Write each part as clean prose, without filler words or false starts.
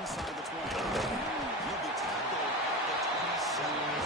inside the 20. He'll be tackled at the 27.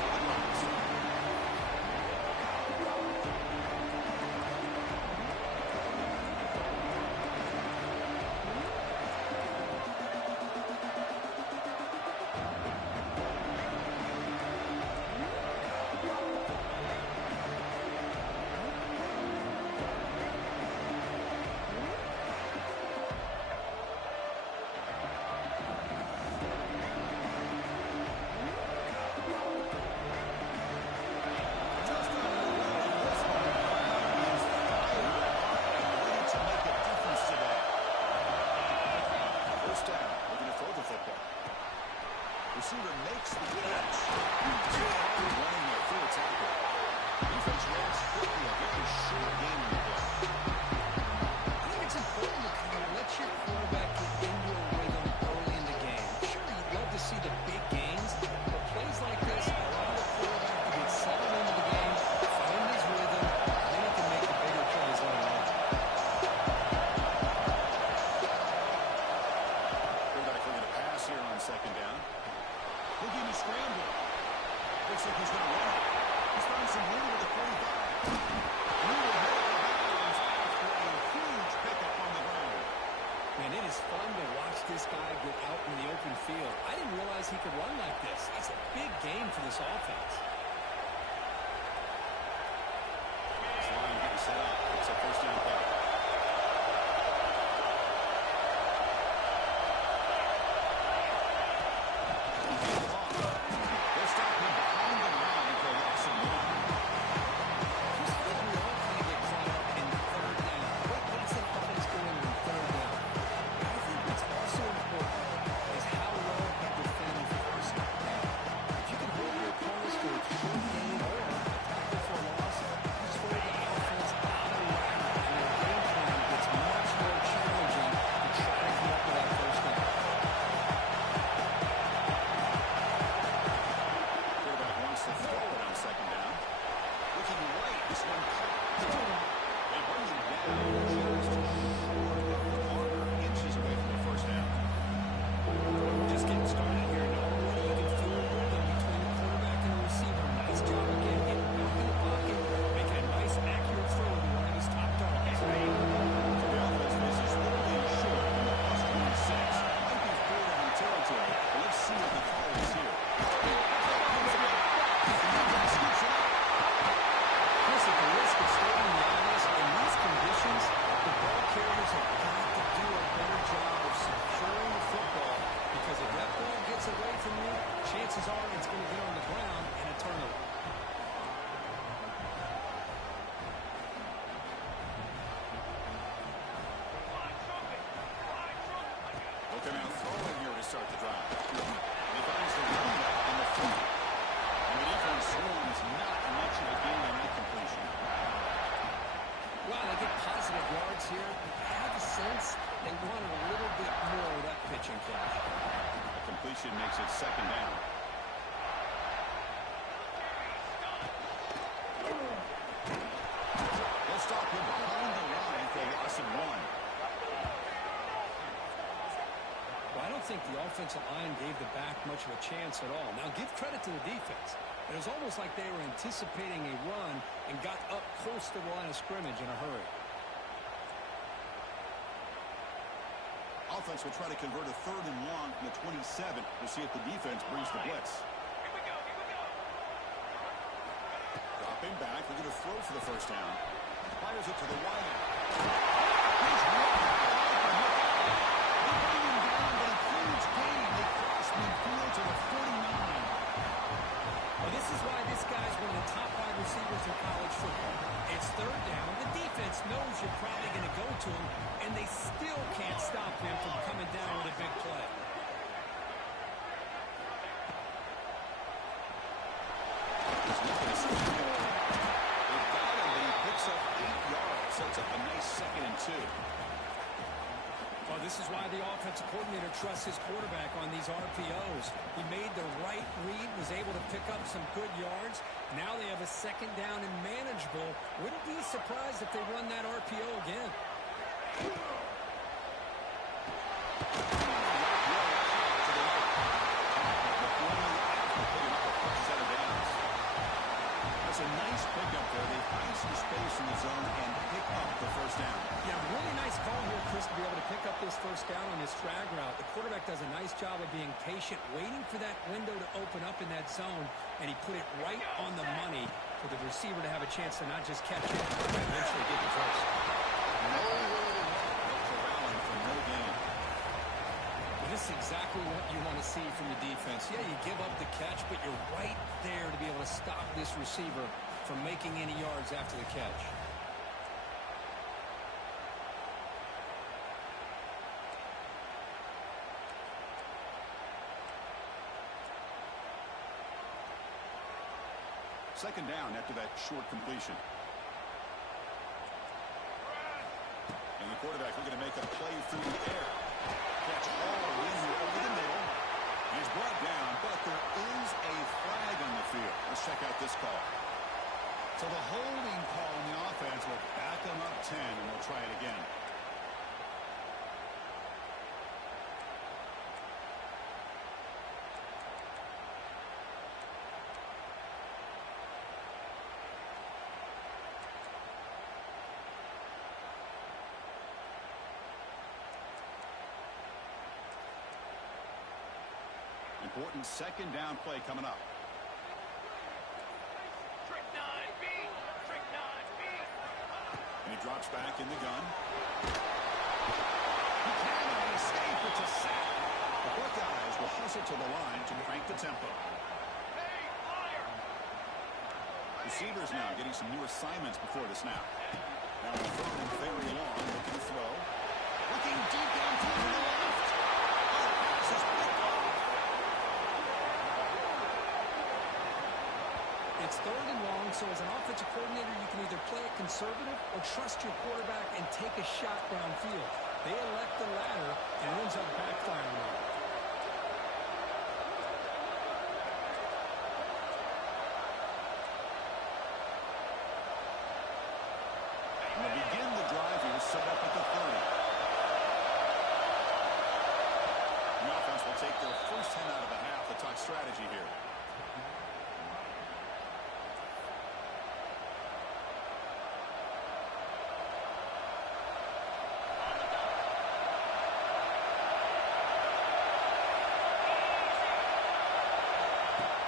Receiver makes the catch. Running there through a tackle. Defense reacts quickly. A very short game in the play. I think it's important to kind of let your quarterback get into a rhythm early in the game. Sure, you'd love to see the big gains, but plays like this allow the quarterback to get settled into the game, find his rhythm, and then he can make the bigger plays later on. Quarterback looking to pass here on second down. Looking to scramble. Looks like he's going to run it. He's found some room with the 45. Moving ahead of the bounds after a huge pickup on the ground. Man, it is fun to watch this guy get out in the open field. I didn't realize he could run like this. It's a big game for this offense. This line getting set up. It's a first down play. Chances are it's going to get on the ground and a turnover. Looking out throwing here to start the drive. He finds the running back in the front. And the defense swarms not much of a gain on that completion. Well, they get positive yards here. I have a sense they wanted a little bit more of that pitching catch. The completion makes it second down. They'll stop him behind the line for a loss of 1. Well, I don't think the offensive line gave the back much of a chance at all. Now, give credit to the defense. It was almost like they were anticipating a run and got up close to the line of scrimmage in a hurry. Offense will try to convert a 3rd and long from the 27. We'll see if the defense brings the blitz. Dropping back, looking to throw for the first down. Fires it to the wide end. He's they bring him down, but a huge gain. They cross midfield to the 49. Well, this is why this guy's one of the top wide receivers in college football. It's 3rd down. The defense knows you're probably going to go to him, and they still can't stop him from coming down with a big play. They've got him, but he picks up 8 yards. Sets up a nice 2nd and 2. Well, this is why the offensive coordinator trusts his quarterback on these RPOs. He made the right read, was able to pick up some good yards. Now they have a 2nd down and manageable. Wouldn't be surprised if they run that RPO again. this first down on this drag route. The quarterback does a nice job of being patient, waiting for that window to open up in that zone, and he put it right on the money for the receiver to have a chance to not just catch it, but eventually get the first. No way to run, but corralling for no gain. Well, this is exactly what you want to see from the defense. Yeah, you give up the catch, but you're right there to be able to stop this receiver from making any yards after the catch. Second down after that short completion. And the quarterback looking to make a play through the air. Catch all in here over the middle. He's brought down, but there is a flag on the field. Let's check out this call. So the holding call on the offense will back them up 10, and they'll try it again. Important second down play coming up. And he drops back in the gun. He can escape. It's a sack. The Buckeyes will hustle to the line to crank the tempo. Receivers now getting some new assignments before the snap. Now on third and very long, looking to throw. Looking deep downfield to the left. Oh, the pass is picked off. It's third and long, so as an offensive coordinator, you can either play it conservative or trust your quarterback and take a shot downfield. They elect the latter, and it ends up backfiring on them. And they begin the drive here, set up at the 30. The offense will take their first 10 out of the half. The top strategy here.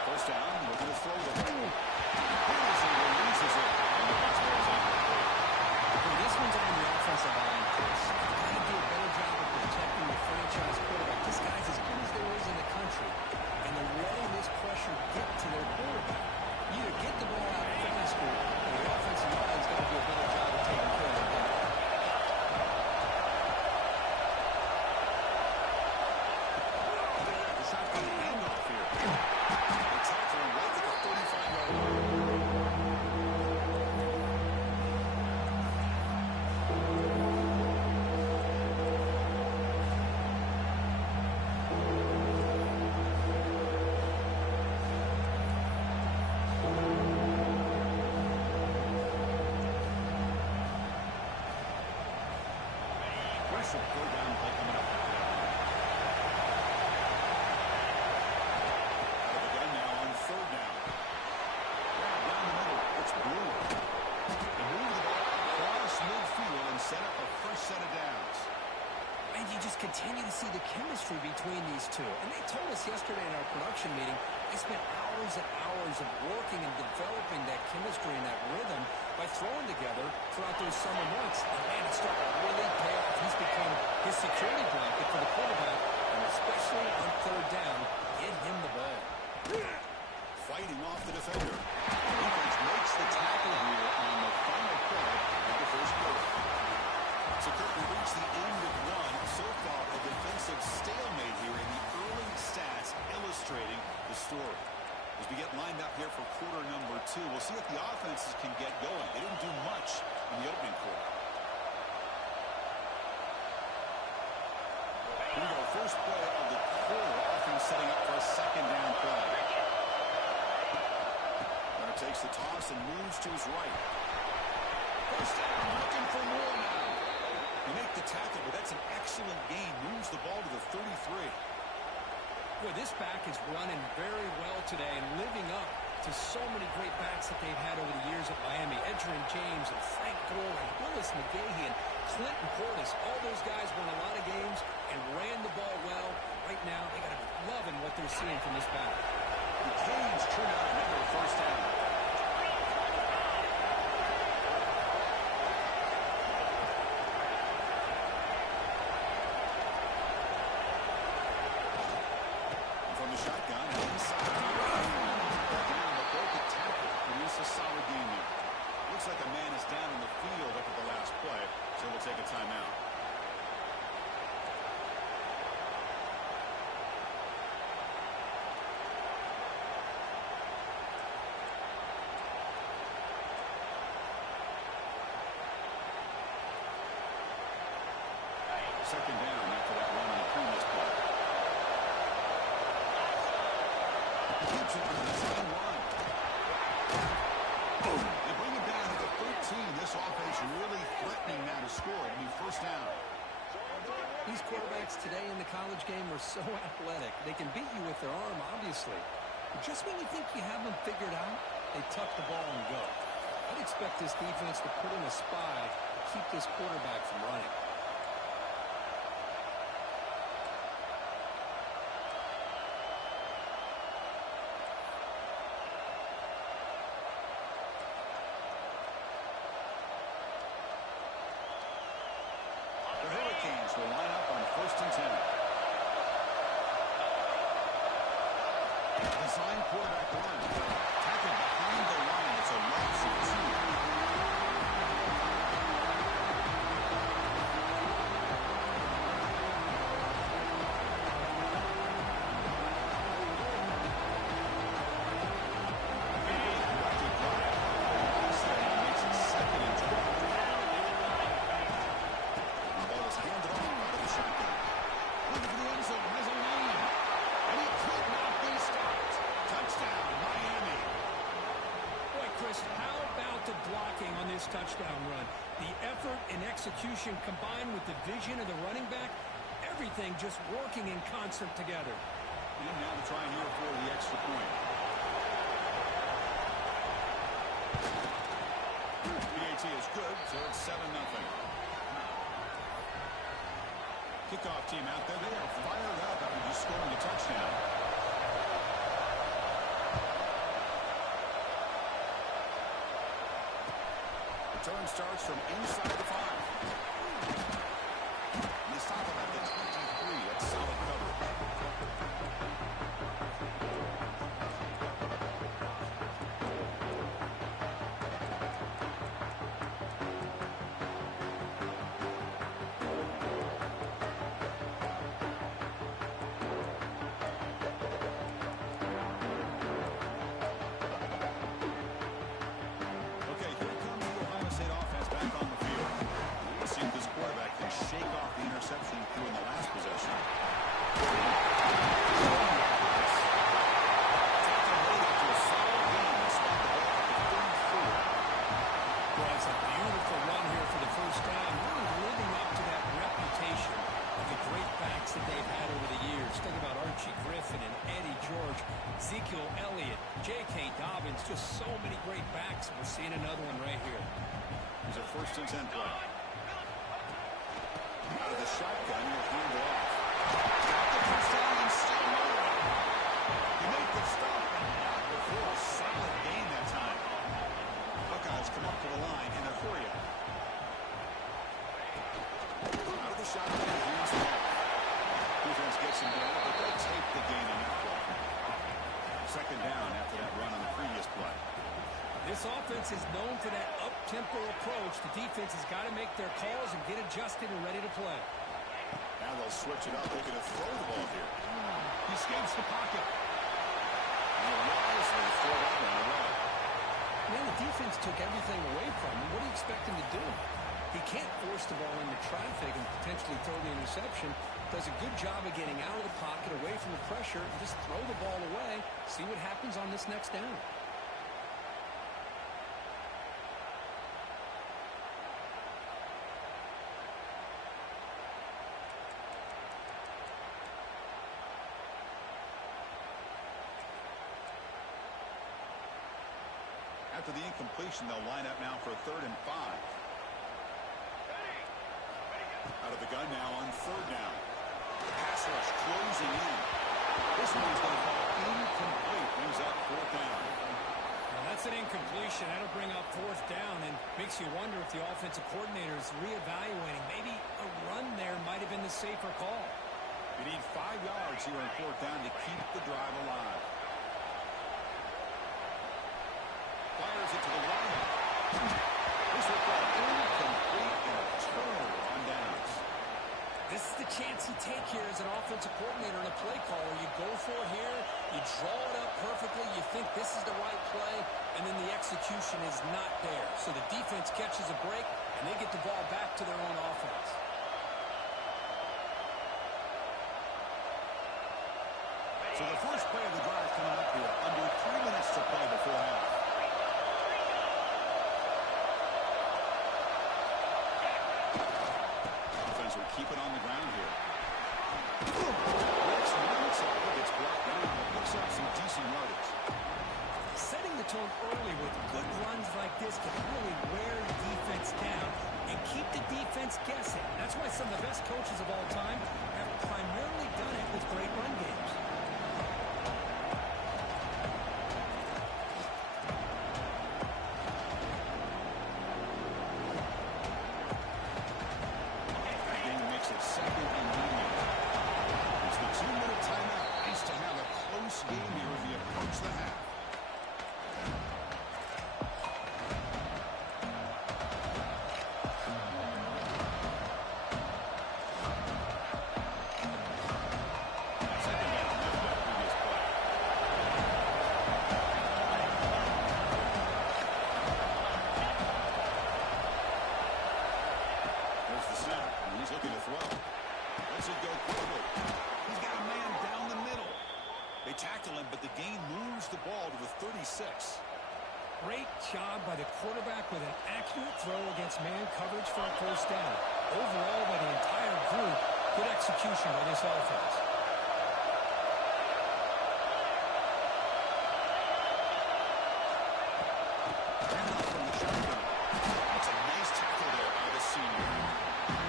First down, looking to throw the ball. He releases it. And the pass goes incomplete. Well, this one's on the offensive line, Chris. You've got to do a better job of protecting the franchise quarterback. This guy's as good as there is in the country, and they're letting this pressure get to their quarterback. You either get the ball out fast, or the offensive line's got to do a better job of taking care of it. The shotgun handoff here. They tackle him right at the 35-yard line. Pressure, third down play coming up. Out of the gun now on third down. Grab down the middle. It's Blue. They move the ball across midfield and set up a fresh set of downs. And you just continue to see the chemistry between these two. And they told us yesterday in our production meeting, they spent hours and hours of working and developing that chemistry and that rhythm by throwing together throughout those summer months. And man, it's starting to really pay off. He's become his security blanket for the quarterback, and especially on third down, get him the ball. Fighting off the defender. The defense makes the tackle here on the final play of the first quarter. So Kirk, we reach the end of one. So far, a defensive stalemate here in the early stats illustrating the story. As we get lined up here for quarter number 2, we'll see if the offenses can get going. They didn't do much in the opening quarter. Here we go, first play of the quarter. Offense setting up for a second down play. Runner takes the toss and moves to his right. First down, looking for more now. You make the tackle, but that's an excellent gain. Moves the ball to the 33. Boy, this back is running very well today and living up to so many great backs that they've had over the years at Miami. Edgerrin James and Frank Gore and Willis McGahee and Clinton Portis. All those guys won a lot of games and ran the ball well. Right now, they got to be loving what they're seeing from this back. The Canes turn out another first down. From the shotgun, inside. Down to break a tackle. Produce a solid game here. Looks like a man is down in the field after the last play, so we'll take a timeout. Second down after that run on the previous play. Keeps it on the same run. Boom. They bring it down to the 13. This offense really threatening now to score. It'll be first down. These quarterbacks today in the college game are so athletic. They can beat you with their arm, obviously. But just when you think you have them figured out, they tuck the ball and go. I'd expect this defense to put in a spy to keep this quarterback from running. The Hurricanes will line up on first and 10. Design quarterback run. Tackle behind the line. It's a loss of 2. Touchdown run. The effort and execution combined with the vision of the running back, everything just working in concert together. And now to try here for the extra point. PAT is good, so it's 7-0. Kickoff team out there. They are fired up after just scoring a touchdown. Return starts from inside the 5. They stop him at the 23. That's solid coverage. Just so many great backs. We're seeing another one right here. Here's a first and 10 play. Out of the shotgun, he'll hand it off. The first down and still moving. He made the stop and not before a solid gain that time. Buckeyes come up to the line in a hurry up. Out of the shotgun, hands it off. Defense gets him down, but they'll take the gain on that play. Second down after that run on the previous play. This offense is known for that up-tempo approach. The defense has got to make their calls and get adjusted and ready to play. Now they'll switch it up. They're going to throw the ball here. He escapes the pocket. And wisely throw that one away. Man, the defense took everything away from him. What do you expect him to do? He can't force the ball into traffic and potentially throw the interception. Does a good job of getting out of the pocket, away from the pressure, and just throw the ball away. See what happens on this next down. after the incompletion, they'll line up now for a 3rd and 5. Out of the gun now on 3rd down. Pass rush closing in. This one's going to fall incomplete. Brings up 4th down. Well, that's an incompletion. That'll bring up 4th down and makes you wonder if the offensive coordinator is reevaluating. Maybe a run there might have been the safer call. You need 5 yards here on 4th down to keep the drive alive. Fires it to the line. This will fall incomplete and a turnover on downs. This is the chance you take here as an offensive coordinator and a play caller. You go for it here, you draw it up perfectly, you think this is the right play, and then the execution is not there. So the defense catches a break, and they get the ball back to their own offense. So the first play of the drive coming up here, under 3 minutes to play before half. Defense will keep it on the ground here. Ncaa gets blocked down and picks up some decent yardage. Setting the tone early with good runs like this can really wear the defense down and keep the defense guessing. That's why some of the best coaches of all time have primarily done it with great run games. Tackle him, but the gain moves the ball to the 36. Great job by the quarterback with an accurate throw against man coverage for a 1st down. Overall, by the entire group, good execution by this offense. It's a nice tackle there by the senior.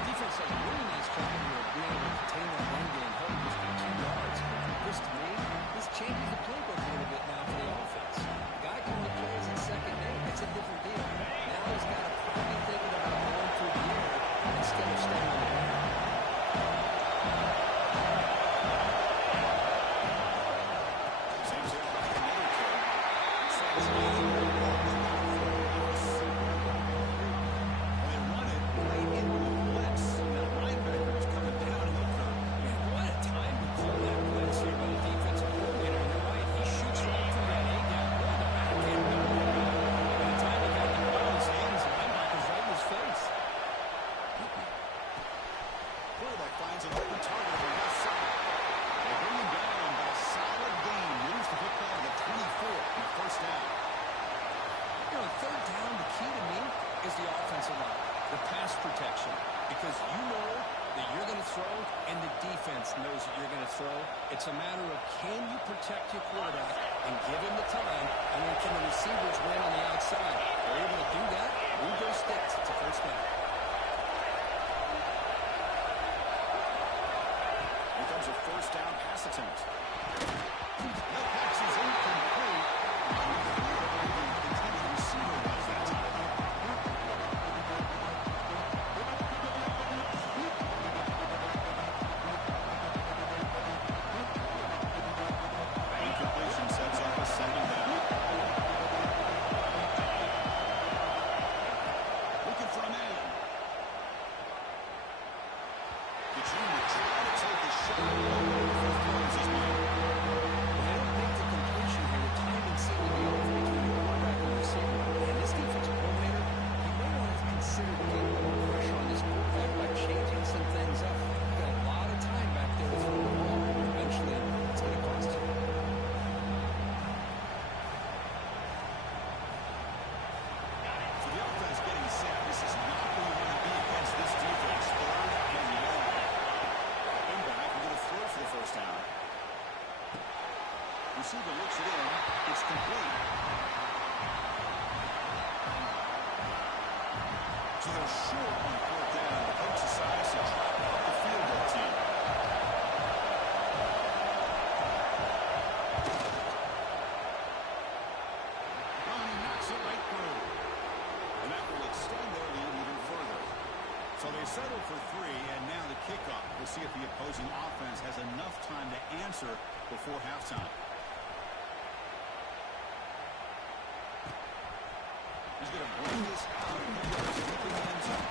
Defense does a really nice job here of being able to contain that run game, help just for 2 yards. This, to me, this changes the playbook a little bit now for the offense. The guy calling the plays in 2nd down, it's a different deal. Now he's got to probably thinking about going through the air instead of staying on the ground. Seems to have another kill. They run it right into the blitz. And the linebacker is coming down and look for him. Man, what a time to call that blitz here by the defensive coordinator. You're right, he shoots right from that A-gap or the back end. By the time he got the ball in his hands, the linebacker's right in his face. Quarterback finds an open target on the left side. They bring him down by a solid gain. Moves the football to the 24 and a 1st down. You know, 3rd down, the key to me is the offensive line, the pass protection, because you know that you're going to throw and the defense knows that you're going to throw. It's a matter of can you protect your quarterback and give him the time, and then can the receivers win on the outside? If they're able to do that, move those sticks. It's a 1st down. Here comes a 1st down pass attempt. That pass is incomplete. The intended receiver was that time. Incompletion sets up a 2nd down. Looking for a man. The junior trying to take a shot. Throws his man. They don't make the completion here. The timing seemed to be off between the quarterback and the receiver. And this defensive coordinator, he may want to consider getting a little pressure on this quarterback by changing some things up. You've got a lot of time back there to throw the ball. Eventually, it's going to cost you. So the offense getting set. This is not where you want to be against this defense. 3rd and long. Bring back. We're going to throw for the 1st down. Receiver looks it in. It's complete. So they're short on fourth down. The coach decides to drop off the field goal team. He knocks it right through. And that will extend their lead even further. So they settle for 3, and now the kickoff. We'll see if the opposing offense has enough time to answer before halftime. He's going to bring this out, and he goes deep in the end zone.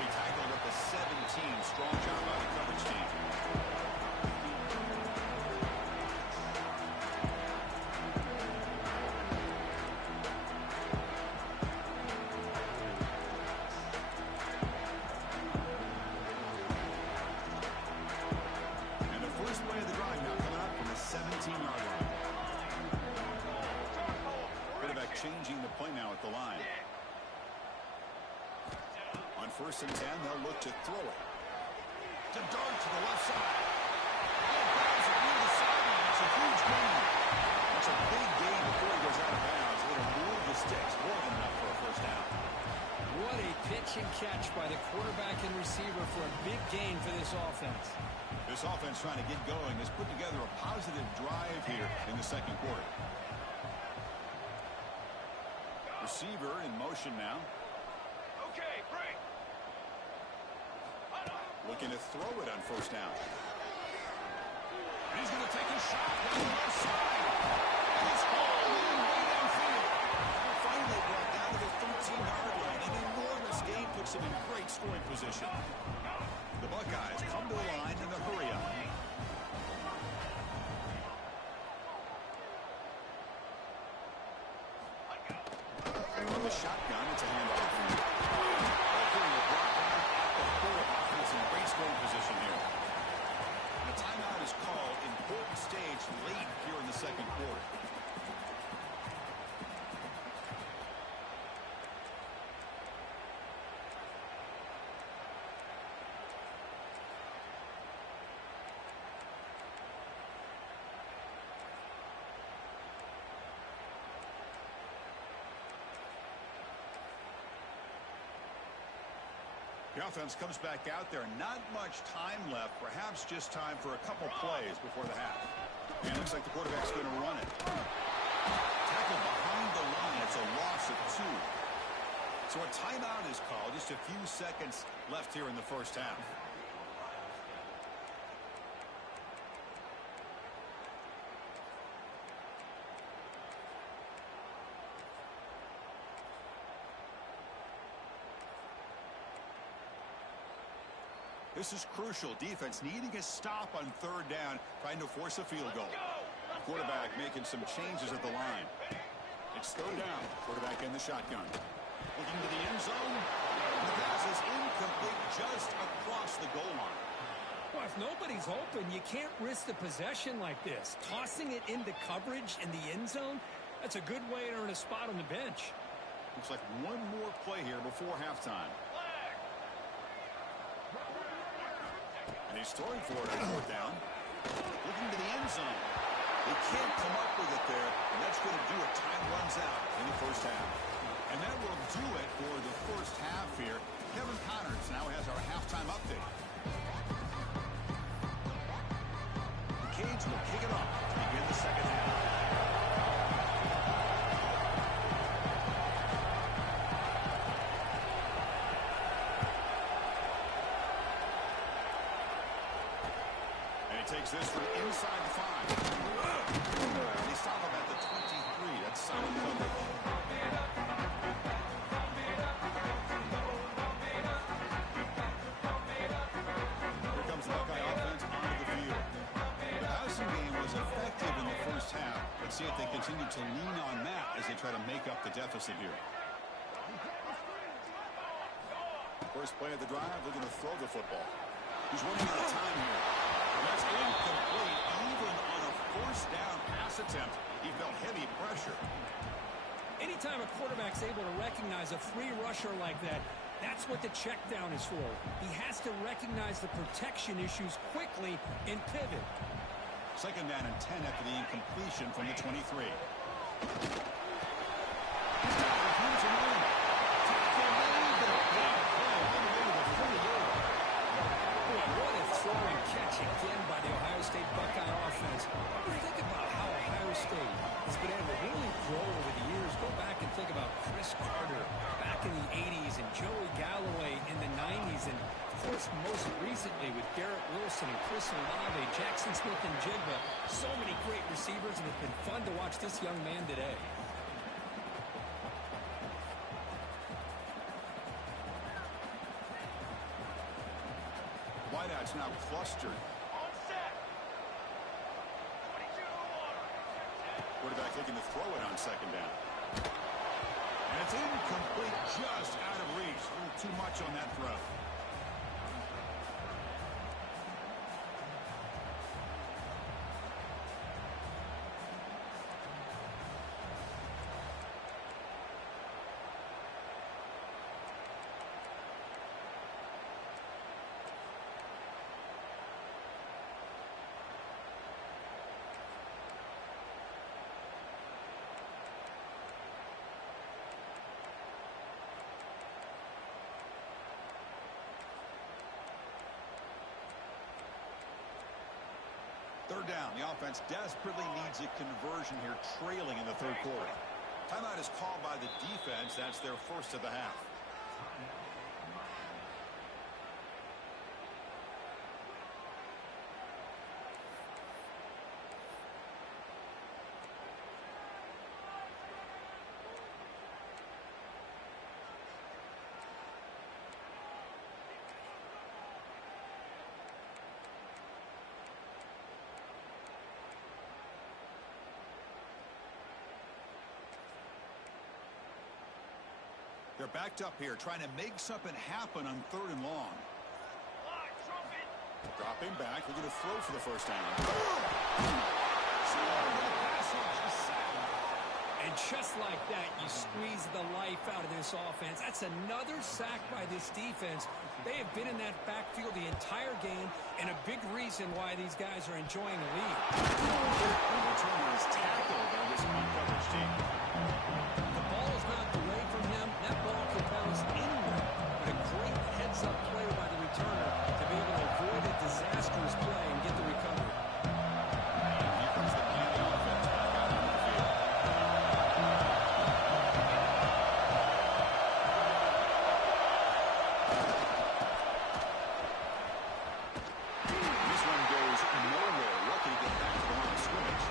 He tackled at the 17. Strong job by the coverage team. And the first play of the drive now coming up from the 17-yard line. Quarterback changing the play now at the line. On 1st and 10, they'll look to throw it. To dart to the left side. Grabs it near the sideline. It's a huge gain. That's a big gain before he goes out of bounds. It'll move the sticks more than enough for a first down. What a pitch and catch by the quarterback and receiver for a big gain for this offense. This offense trying to get going has put together a positive drive here in the second quarter. Receiver in motion now. Okay, break. Looking to throw it on first down. And he's going to take a shot down the left side. And he's hauled in way downfield. Finally brought down to the 13-yard line. An enormous gain puts him in great scoring position. The Buckeyes come to the line in the hurry-up. From the shotgun, it's a handoff. Great scoring position here. The timeout is called. Important stage late here in the second quarter. The offense comes back out there. Not much time left. Perhaps just time for a couple plays before the half. And it looks like the quarterback's going to run it. Tackle behind the line. It's a loss of 2. So a timeout is called. Just a few seconds left here in the first half. This is crucial. Defense needing a stop on 3rd down, trying to force a field goal. Quarterback making some changes at the line. It's 3rd down. Quarterback in the shotgun. Looking to the end zone. The pass is incomplete just across the goal line. Well, if nobody's open, you can't risk the possession like this. Tossing it into coverage in the end zone, that's a good way to earn a spot on the bench. Looks like one more play here before halftime. And he's throwing for it on 4th down. Looking to the end zone. They can't come up with it there, and that's going to do it. Time runs out in the first half. And that will do it for the first half here. Kevin Connors now has our halftime update. The Canes will kick it off to begin the second half. Takes this from inside the 5. They stop him at the 23. That's solid coverage. Here comes the Buckeye offense onto the field. The passing game was effective in the first half. Let's see if they continue to lean on that as they try to make up the deficit here. First play of the drive, looking to throw the football. He's running out of time here. That's incomplete. Even on a 4th down pass attempt, he felt heavy pressure. Anytime a quarterback's able to recognize a free rusher like that, that's what the check down is for. He has to recognize the protection issues quickly and pivot. 2nd down and 10 after the incompletion from the 23. Tackle made, but a big back in the 80s and Joey Galloway in the 90s, and of course most recently with Garrett Wilson and Chris Olave, Jackson Smith and Jigba. So many great receivers, and it's been fun to watch this young man today. Wideouts now clustered. On set. 22 to the water. Quarterback looking to throw it on second down. And it's incomplete, just out of reach. A little too much on that throw. Third down. The offense desperately needs a conversion here, trailing in the third quarter. Timeout is called by the defense. That's their first of the half. They're backed up here, trying to make something happen on third and long. Line, trumpet. Dropping back, looking to throw for the first down. And just like that, you squeeze the life out of this offense. That's another sack by this defense. They have been in that backfield the entire game, and a big reason why these guys are enjoying the lead. The returner is tackled by this coverage team. The ball is knocked away from him. That ball could bounce anywhere. But a great heads-up play by the returner to be able to avoid a disastrous play and get the recovery. Here comes the Miami offense back out on the field. This one goes nowhere. Lucky to get back to the line of scrimmage.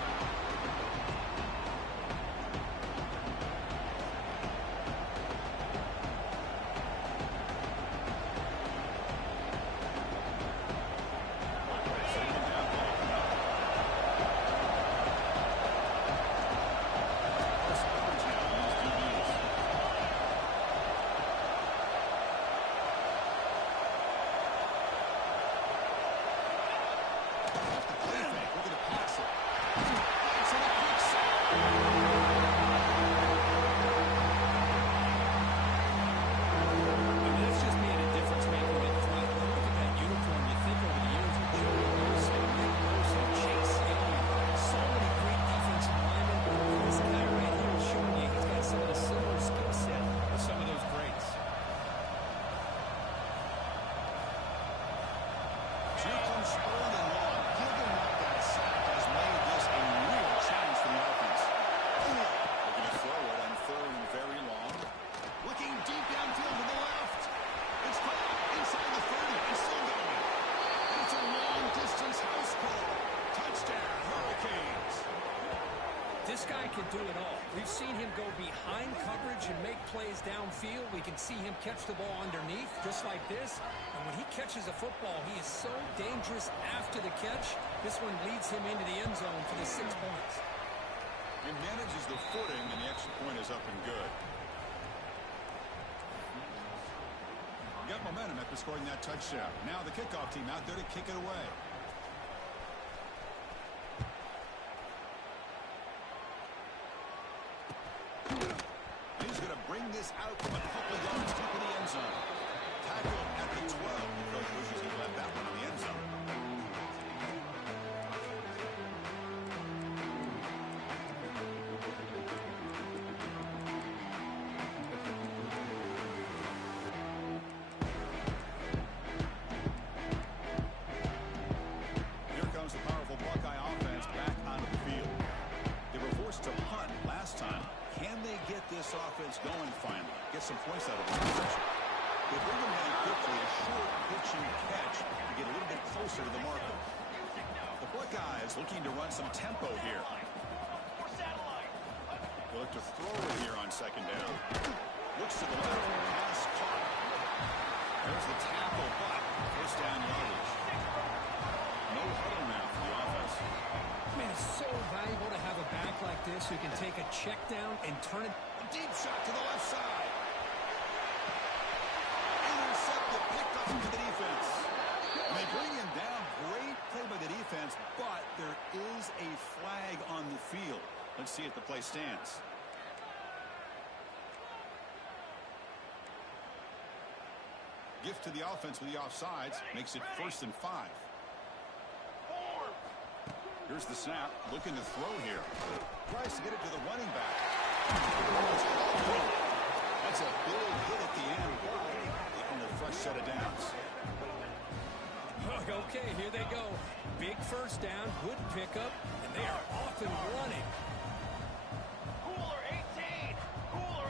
This guy can do it all. We've seen him go behind coverage and make plays downfield. We can see him catch the ball underneath, just like this. And when he catches a football, he is so dangerous after the catch. This one leads him into the end zone for the 6 points. He manages the footing, and the extra point is up and good. Got momentum after scoring that touchdown. Now the kickoff team out there to kick it away. He's going to bring this out from a couple of yards deep in the end zone. Tackled at the 12. The coach wishes he left that one in the end zone. looking to run some tempo here. Or satellite. They'll look to throw it here on second down. Looks to the left. Pass caught. There's the tackle, but first down yardage. No huddle now for the offense. Man, it's so valuable to have a back like this who can take a check down and turn it. A deep shot to the left side. Intercepted, picked off by the defense. And they bring him down. Great play by the defense, but there is a flag on the field. Let's see if the play stands. Gift to the offense with the offsides. Makes it 1st and 5. Here's the snap. Looking to throw here. Tries to get it to the running back. That's a big hit at the end. And a fresh set of downs. Okay, here they go. Big first down, good pickup, and they are off and running. Cooler 18. Cooler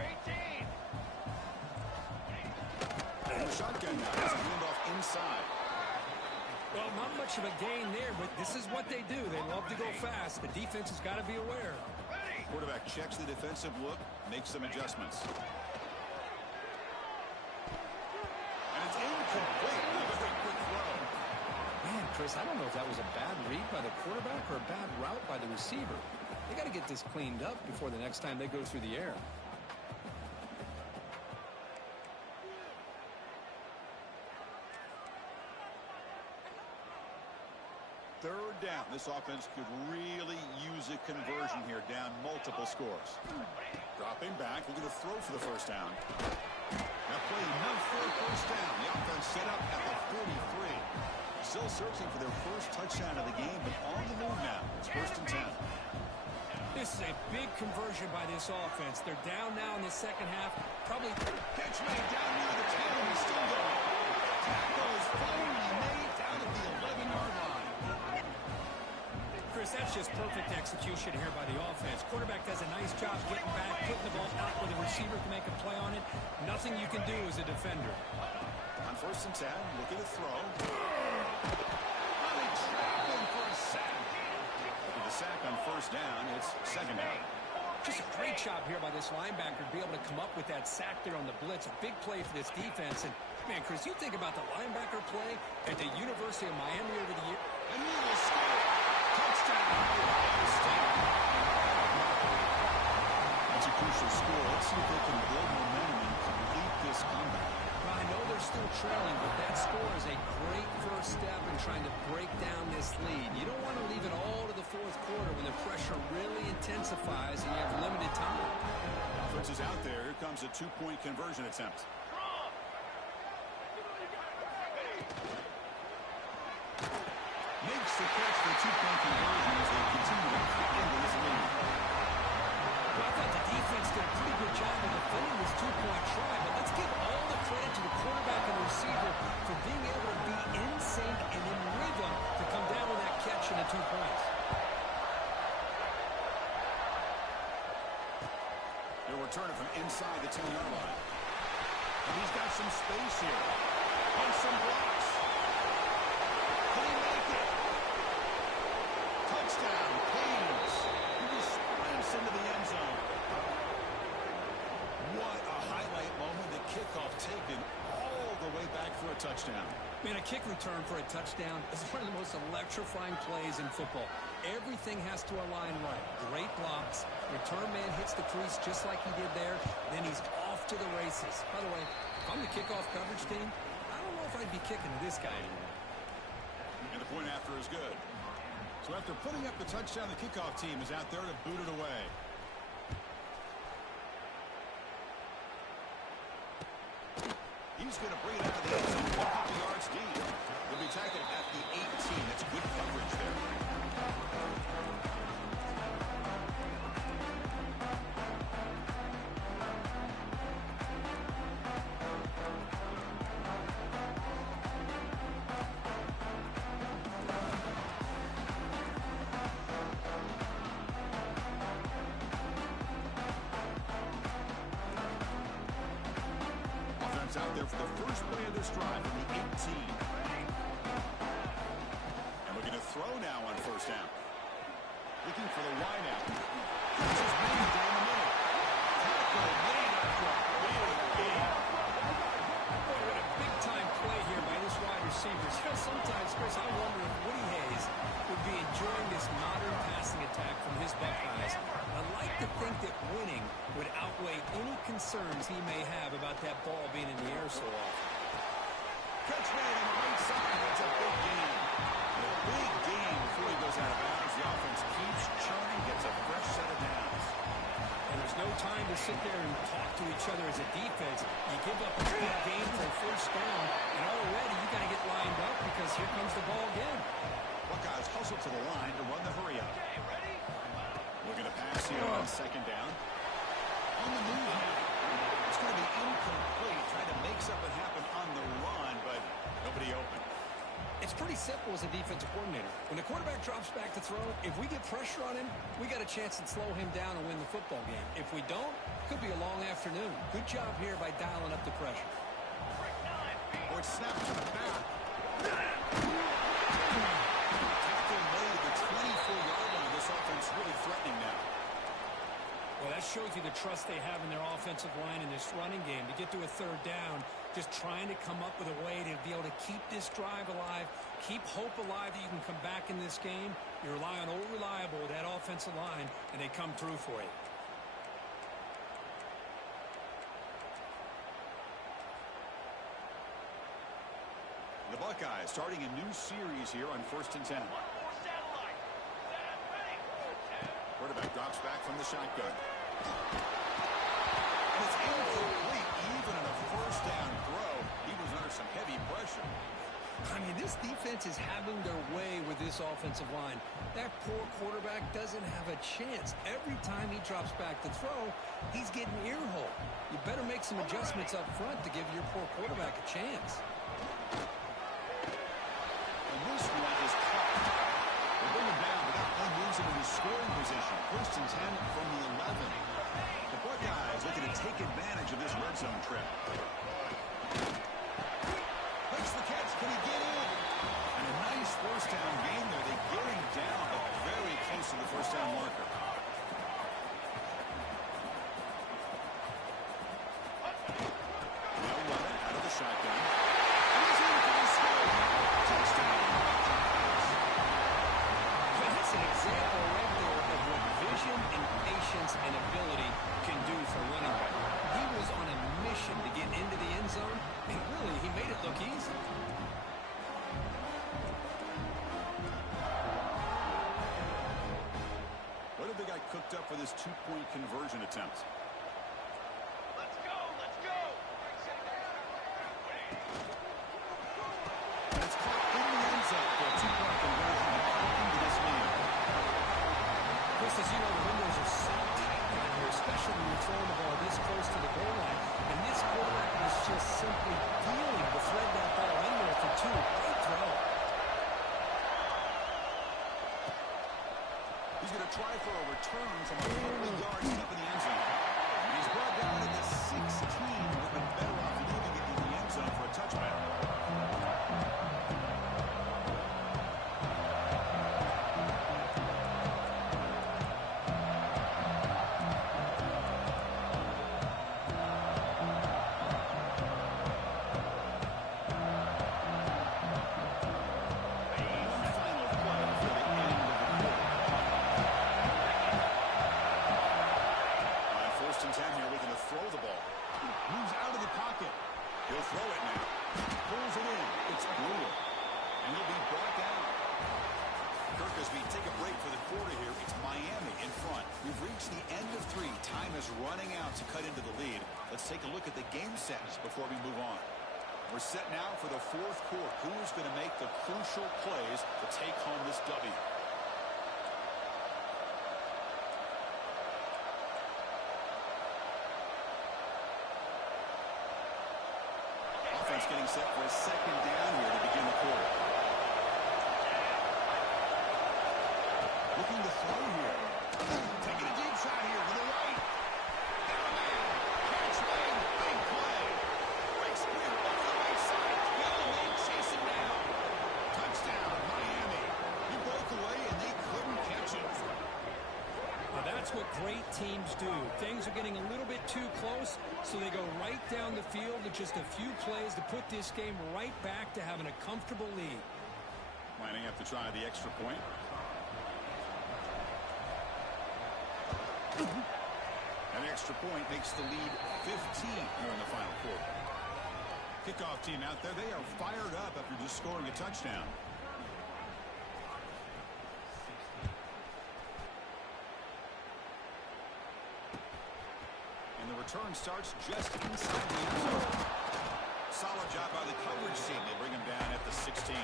18. And the shotgun now has a handoff inside. Well, not much of a gain there, but this is what they do. They love to go fast. The defense has got to be aware. Ready. Quarterback checks the defensive look, makes some adjustments. And it's incomplete. A very quick throw. Man, Chris, I don't know if that was a bad read by the quarterback or a bad route by the receiver. They got to get this cleaned up before the next time they go through the air. Third down. This offense could really use a conversion here, down multiple scores. Dropping back, looking to throw for the first down. Now play enough for a first down. The offense set up at the 43. Still searching for their first touchdown of the game, but on the move now. It's 1st and 10. This is a big conversion by this offense. They're down now in the second half. Probably Catch made down near the 10, and he's still going. Tackle is finally made down at the 11-yard line. Chris, that's just perfect execution here by the offense. Quarterback does a nice job getting back, putting the ball out where the receiver can make a play on it. Nothing you can do as a defender. On 1st and 10, looking to throw. Finally trapping for a sack. With the sack on first down, it's second down. Just a great job here by this linebacker to be able to come up with that sack there on the blitz. A big play for this defense. And, man, Chris, you think about the linebacker play at the University of Miami over the year. And he will score. Touchdown. Ohio State. That's a crucial score. Let's see if they can build momentum and complete this comeback. Well, I know they're still trailing, but that score is a great first step in trying to break down this lead. You don't want to leave it all to the fourth quarter when the pressure really intensifies and you have limited time. Offense is out there. Here comes a 2-point conversion attempt. Makes the catch for a 2-point conversion as they continue to cut into this lead. Well, I thought the defense did a pretty good job of defending this 2-point try, but let's give all the credit to the quarterback and the receiver for being able to be in sync and in rhythm to come down with that catch and the 2 points. They'll return it from inside the 10-yard line. And he's got some space here. On some blocks. Can he make it? Touchdown, Kings. He just sprints into the end zone. What a highlight moment. The kickoff taken all the way back for a touchdown. Man, a kick return for a touchdown is one of the most electrifying plays in football. Everything has to align right. Great blocks. Return man hits the crease just like he did there. Then he's off to the races. By the way, if I'm the kickoff coverage team, I don't know if I'd be kicking to this guy anymore. And the point after is good. So after putting up the touchdown, the kickoff team is out there to boot it away. He's going to bring it out of the end zone, a couple yards deep. He'll be tackled at the 18. That's good coverage there. Out there for the first play of this drive from the 18. And looking to throw now on first down. Looking for the wide out. This is made down the middle. Tackle made after a big game. Boy, what a big-time play here by this wide receiver. You know, sometimes, Chris, I wonder if Woody Hayes would be enjoying this modern passing attack from his Buckeyes. I like to think that winning would outweigh any concerns he may have about that ball being in the air so often. Catch made on the right side. That's a big gain. A big gain before he goes out of bounds. The offense keeps churning, gets a fresh set of downs. And there's no time to sit there and talk to each other as a defense. You give up a big game for a first down, and already you got to get lined up because here comes the ball again. Buckeyes hustle to the line to run the hurry up. Okay, ready? Looking to pass here on second down. On the move now. It's going to be incomplete. Trying to make something happen on the run, but nobody open. It's pretty simple as a defensive coordinator. When the quarterback drops back to throw, if we get pressure on him, we got a chance to slow him down and win the football game. If we don't, could be a long afternoon. Good job here by dialing up the pressure. Break 9, Or it's snapped to the back. Tackle made at the 24-yard line. This offense really threatening now. Well, that shows you the trust they have in their offensive line in this running game. To get to a third down, just trying to come up with a way to be able to keep this drive alive, keep hope alive that you can come back in this game. You rely on old reliable with that offensive line, and they come through for you. The Buckeyes starting a new series here on 1st and 10. 1 more satellite. Set, ready. 10. Quarterback drops back from the shotgun. And it's incomplete even on a first down throw. He was under some heavy pressure. I mean, this defense is having their way with this offensive line. That poor quarterback doesn't have a chance. Every time he drops back to throw, he's getting earhole. You better make some adjustments up front to give your poor quarterback a chance. And this one is caught. They bring him down, but that one moves him into scoring position. 1st and 10 from the 11. The Buckeyes looking to take advantage of this red zone trip. Makes the catch. Can he get in? And a nice first down gain there. They get him down, but very close to the first down marker. Now run out of the shotgun. And he's in for the score. Touchdown. Well, that's an example right there of what vision and patience and ability can do for a running back. He was on a mission to get into the end zone, and really, he made it look easy. What have they got cooked up for this two-point conversion attempt? Let's go, let's go. And it's caught in the end zone for a two-point conversion to cut into this lead. Chris, as you know, the windows are so tight down here, especially when you're throwing the ball this close to the goal line. And this quarterback was just simply dealing to thread that ball in there for two. Great throw. He's going to try for a return from a couple of yards up in the end zone. And he's brought down at the 16. Would have been better off leaving it in the end zone for a touchback. Running out to cut into the lead. Let's take a look at the game sentence before we move on. We're set now for the fourth quarter. Who's going to make the crucial plays to take home this W? Offense getting set for a second down here to begin the quarter. Looking to throw here. Taking a deep shot here with the right. Catch made. Big play. Breaks clear over the right side. They chase him down. Touchdown, Miami. He broke away and they couldn't catch him. great teams do. Things are getting a little bit too close, so they go right down the field with just a few plays to put this game right back to having a comfortable lead. Lining up to try the extra point. An extra point makes the lead 15 here in the final quarter. Kickoff team out there, they are fired up after just scoring a touchdown. And the return starts just inside the end zone. Solid job by the coverage team. They bring him down at the 16.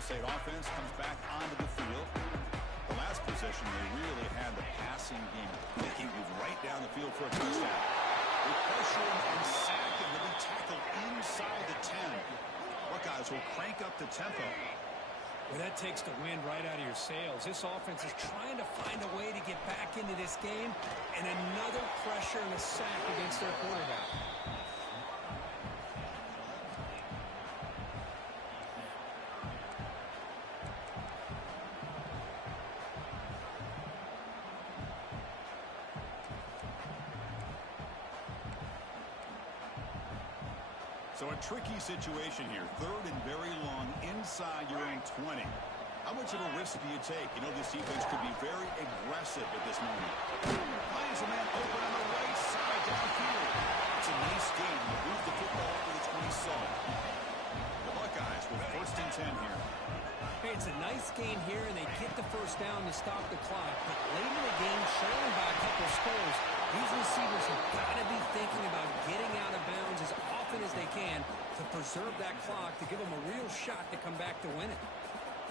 State offense comes back onto the field. The last possession, they really had the passing game clicking, moved right down the field for a touchdown. They pressure him and sack him. He'll be tackled inside the 10. Buckeyes will crank up the tempo. Well, that takes the wind right out of your sails. This offense is trying to find a way to get back into this game, and another pressure and a sack against their quarterback. So a tricky situation here. Third and very long inside your own 20. How much of a risk do you take? You know, this defense could be very aggressive at this moment. Finds a man open on the right side downfield. It's a nice game. Move the football to the 27. The Buckeyes with first and 10 here. Hey, it's a nice gain here, and they get the first down to stop the clock. But late in the game, trailing by a couple scores, these receivers have got to be thinking about getting out of bounds as often as they can to preserve that clock, to give them a real shot to come back to win it.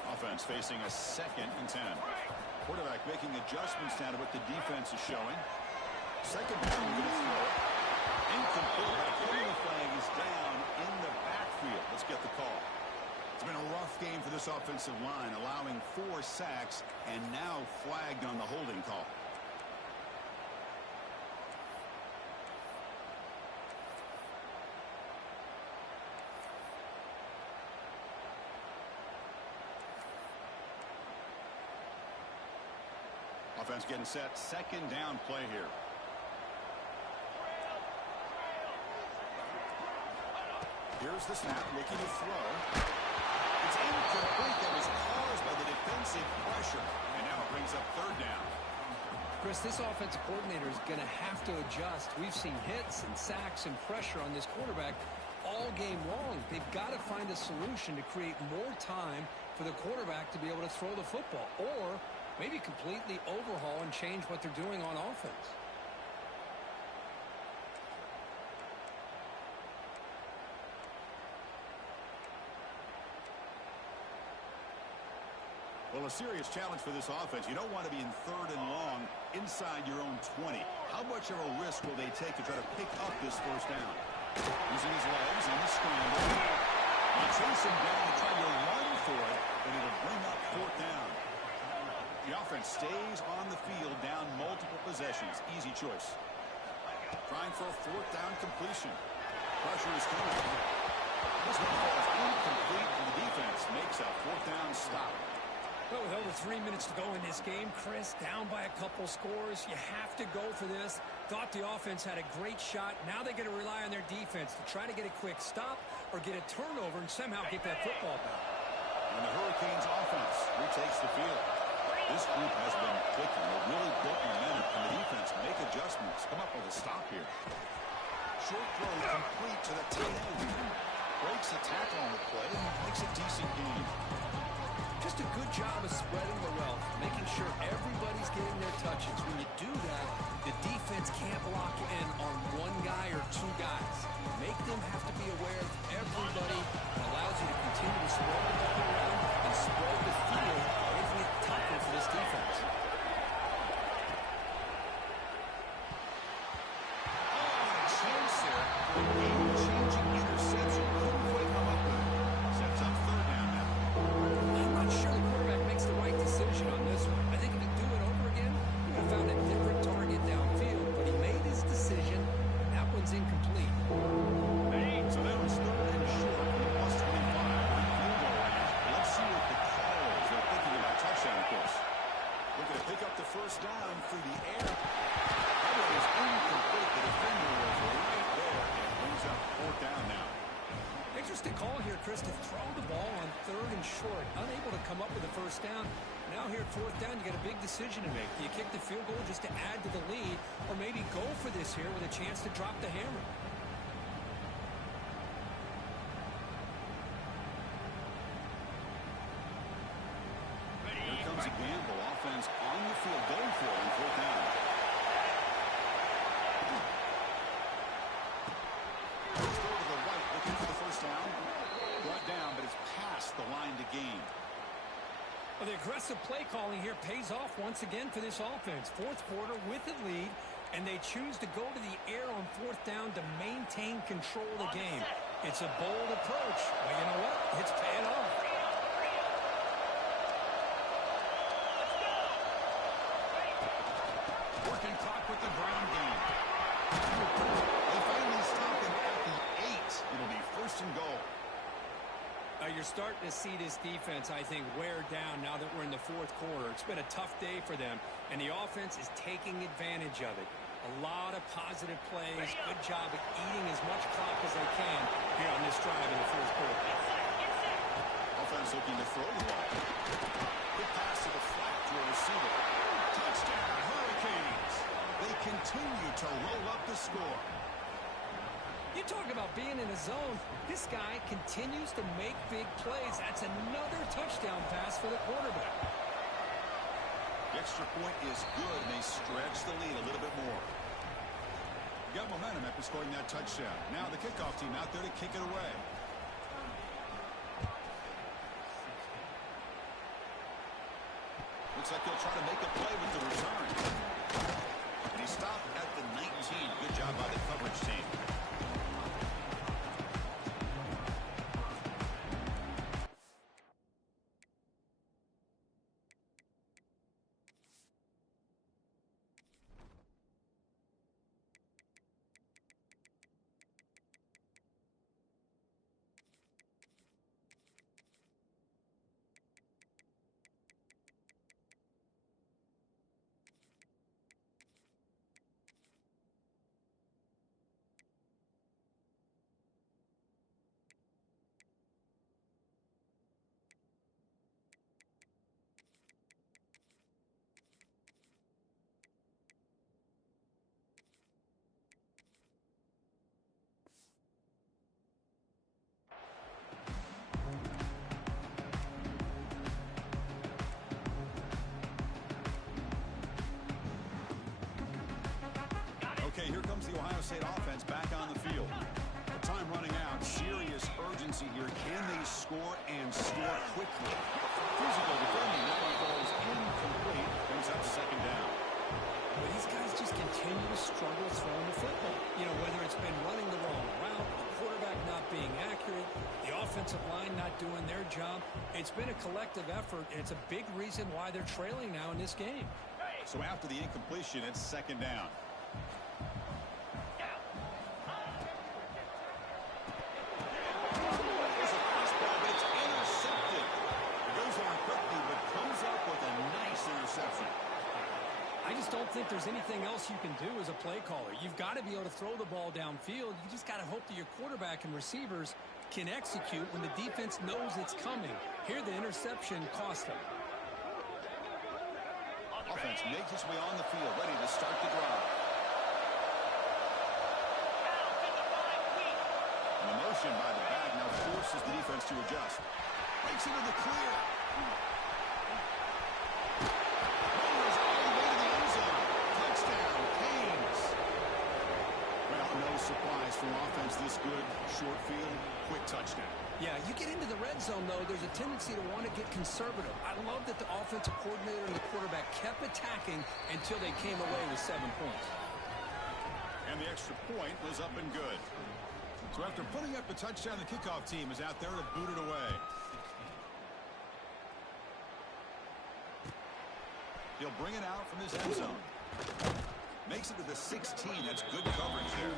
Offense facing a second and 10. Quarterback making adjustments now to what the defense is showing. Second down, we're going to throw it. Incomplete. The flag is down in the backfield. Let's get the call. It's been a rough game for this offensive line, allowing 4 sacks and now flagged on the holding call. Offense getting set. Second down play here. Here's the snap, looking to throw. It's incomplete. That was caused by the defensive pressure. And now it brings up third down. Chris, this offensive coordinator is going to have to adjust. We've seen hits and sacks and pressure on this quarterback all game long. They've got to find a solution to create more time for the quarterback to be able to throw the football, or maybe completely overhaul and change what they're doing on offense. Well, a serious challenge for this offense. You don't want to be in third and long inside your own 20. How much of a risk will they take to try to pick up this first down? Using his legs and the scramble. You chase him down and try to run for it, but it'll bring up fourth down. The offense stays on the field down multiple possessions. Easy choice. Trying for a fourth down completion. Pressure is coming. This one falls incomplete, and the defense makes a fourth down stop. Well, with over 3 minutes to go in this game, Chris, down by a couple scores, you have to go for this. Thought the offense had a great shot. Now they got to rely on their defense to try to get a quick stop or get a turnover and somehow get that football back. And the Hurricanes offense retakes the field. This group has been clicking. They've really built momentum, and the defense make adjustments. Come up with a stop here. Short throw complete to the tight end. Breaks the tackle on the play and makes a decent gain. Just a good job of spreading the wealth, making sure everybody's getting their touches. When you do that, the defense can't lock in on one guy or 2 guys. Make them have to be aware of everybody. It allows you to continue to spread the ball around and spread the field, making it tougher for this defense. Oh, a chance there. Game-changing interception. Couldn't quite come up with it. Sets up third down now. I'm not sure was to throw the ball on 3rd and short, unable to come up with a first down. Now here at 4th down, you got a big decision to make. Do you kick the field goal just to add to the lead, or maybe go for this here with a chance to drop the hammer? Here comes a gamble. Offense on the field going for it on 4th down. Let's go to the right, looking for the first down. Brought down, but it's past the line to gain. Well, the aggressive play calling here pays off once again for this offense. 4th quarter with the lead, and they choose to go to the air on 4th down to maintain control of the game. It's a bold approach, but you know what? It's paying off. Working clock with the ground game. They finally stop him at the 8. It'll be 1st and goal. You're starting to see this defense, I think, wear down now that we're in the 4th quarter. It's been a tough day for them, and the offense is taking advantage of it. A lot of positive plays. Good job at eating as much clock as they can here on this drive in the 4th quarter. Offense looking to throw the ball. Quick pass to the flat to a receiver. Touchdown, Hurricanes. They continue to roll up the score. You talk about being in a zone. This guy continues to make big plays. That's another touchdown pass for the quarterback. The extra point is good, and they stretch the lead a little bit more. Got momentum after scoring that touchdown. Now the kickoff team out there to kick it away. Looks like they'll try to make a play with the return. And he stopped at the 19. Good job by the coverage team. Okay, here comes the Ohio State offense back on the field. The time running out. Serious urgency here. Can they score and score quickly? Physical defending. That one falls incomplete. Brings up 2nd down. Well, these guys just continue to struggle throwing the football. You know, whether it's been running the wrong route, the quarterback not being accurate, the offensive line not doing their job. It's been a collective effort, and it's a big reason why they're trailing now in this game. So after the incompletion, it's 2nd down. There's a fastball, but it's intercepted. It goes on quickly, but comes up with a nice interception. I just don't think there's anything else you can do as a play caller. You've got to be able to throw the ball downfield. You just got to hope that your quarterback and receivers can execute when the defense knows it's coming. Here, the interception cost them. Offense makes its way on the field, ready to start the drive. And the motion by the back now forces the defense to adjust. Breaks into the clear. Runners all the way to the end zone. Touchdown, Canes. Well, no surprise from offense this good. Short field, quick touchdown. Yeah, you get into the red zone, though, there's a tendency to want to get conservative. I love that the offensive coordinator and the quarterback kept attacking until they came away with 7 points. And the extra point was up and good. So after putting up the touchdown, the kickoff team is out there to boot it away. He'll bring it out from his end zone. Makes it to the 16. That's good coverage there.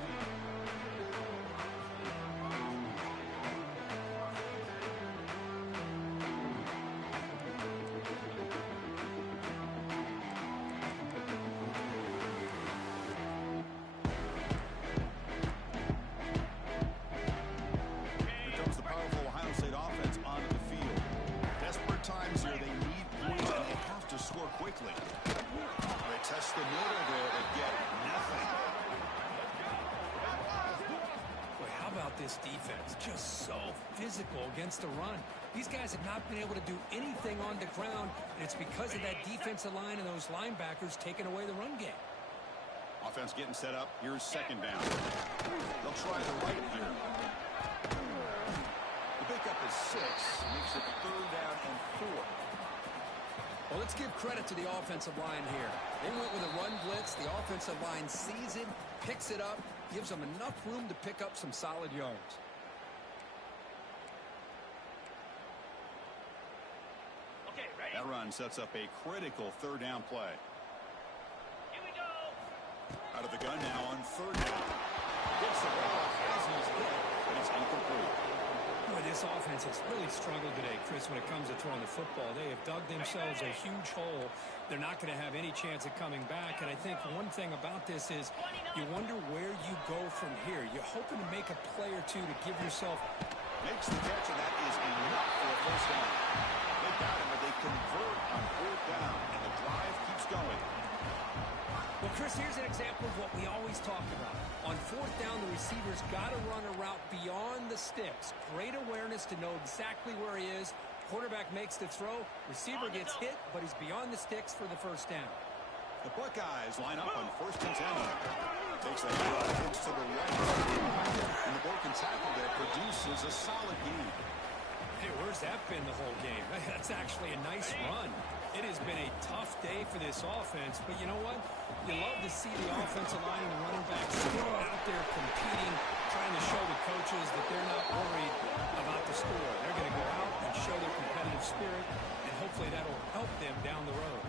quickly. They test the middle there to get nothing. Boy, how about this defense? Just so physical against the run. These guys have not been able to do anything on the ground, and it's because of that defensive line and those linebackers taking away the run game. Offense getting set up. Here's second down. They'll try the right here. The pickup is 6. Makes it 3rd down and 4. Well, let's give credit to the offensive line here. They went with a run blitz. The offensive line sees it, picks it up, gives them enough room to pick up some solid yards. Okay, ready? That run sets up a critical 3rd down play. Here we go. Out of the gun now on 3rd down. Gets the ball as he's hit, but it's incomplete. Boy, this offense has really struggled today, Chris, when it comes to throwing the football. They have dug themselves a huge hole. They're not going to have any chance of coming back. And I think one thing about this is you wonder where you go from here. You're hoping to make a play or two to give yourself. Makes the catch, and that is enough for a 1st down. They got him, but they convert on 4th down, and the drive keeps going. Well, Chris, here's an example of what we always talk about. On 4th down, the receiver's got to run a route beyond the sticks. Great awareness to know exactly where he is. Quarterback makes the throw. Receiver gets hit, but he's beyond the sticks for the 1st down. The Buckeyes line up on 1st and 10. Takes the handoff, looks to the right. And the broken tackle there produces a solid gain. Hey, where's that been the whole game? That's actually a nice run. It has been a tough day for this offense, but you know what? You love to see the offensive line and the running backs still out there competing, trying to show the coaches that they're not worried about the score. They're going to go out and show their competitive spirit, and hopefully that'll help them down the road.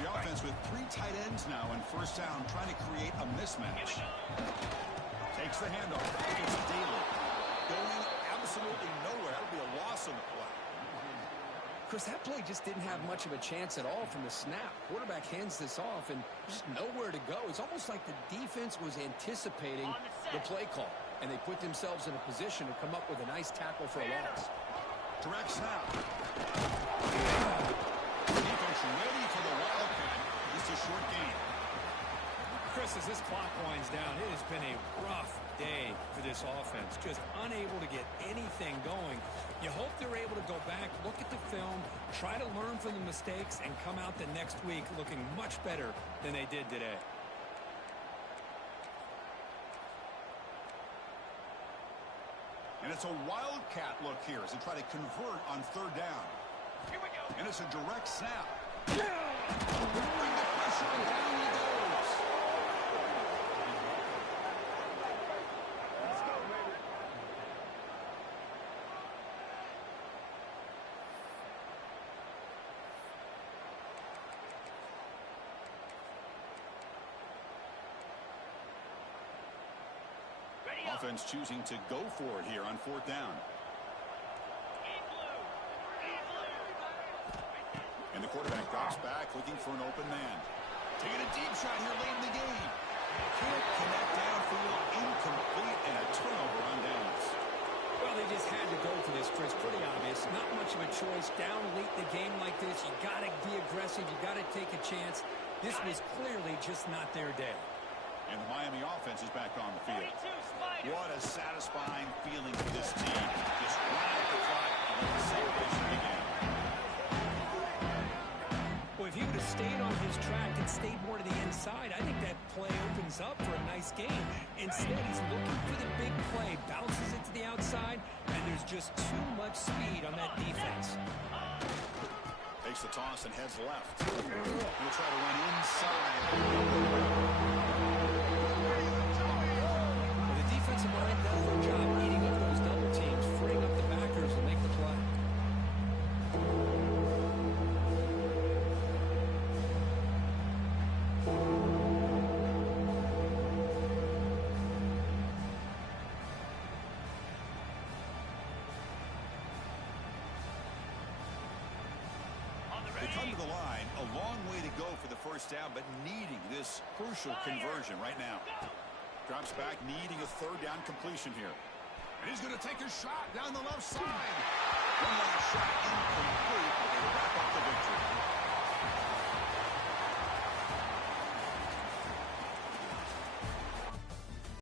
The offense with 3 tight ends now in 1st down, trying to create a mismatch. Takes the handoff. It's Daly. Going absolutely nowhere. That'll be a loss on the play. Chris, that play just didn't have much of a chance at all from the snap. Quarterback hands this off, and just nowhere to go. It's almost like the defense was anticipating the play call, and they put themselves in a position to come up with a nice tackle for a loss. Direct snap. Defense ready for the Wildcat. Just a short gain. Chris, as this clock winds down, it has been a rough day for this offense. Just unable to get anything going. You hope they're able to go back, look at the film, try to learn from the mistakes, and come out the next week looking much better than they did today. And it's a Wildcat look here as they try to convert on 3rd down. Here we go. And it's a direct snap. Bring the pressure, and down he goes. Offense choosing to go for it here on 4th down. And the quarterback drops back, looking for an open man. Taking a deep shot here late in the game. Can't connect downfield, incomplete, and a turnover on downs. Well, they just had to go for this, Chris. Pretty obvious. Not much of a choice. Down late in the game like this, you got to be aggressive. You got to take a chance. This was clearly just not their day. And the Miami offense is back on the field. What a satisfying feeling for this team. Just run out the clock and let the celebration begin. Well, if he would have stayed on his track and stayed more to the inside, I think that play opens up for a nice game. Instead, he's looking for the big play, bounces it to the outside, and there's just too much speed on that defense. Takes the toss and heads left. He'll try to run inside. Well, the defensive line does a good job eating up those double teams, freeing up the backers to make the play. They come to the line, a long way to go for the 1st down, but needing this crucial conversion right now. Drops back, needing a 3rd down completion here. And he's going to take a shot down the left side. One last shot incomplete. They wrap up the victory.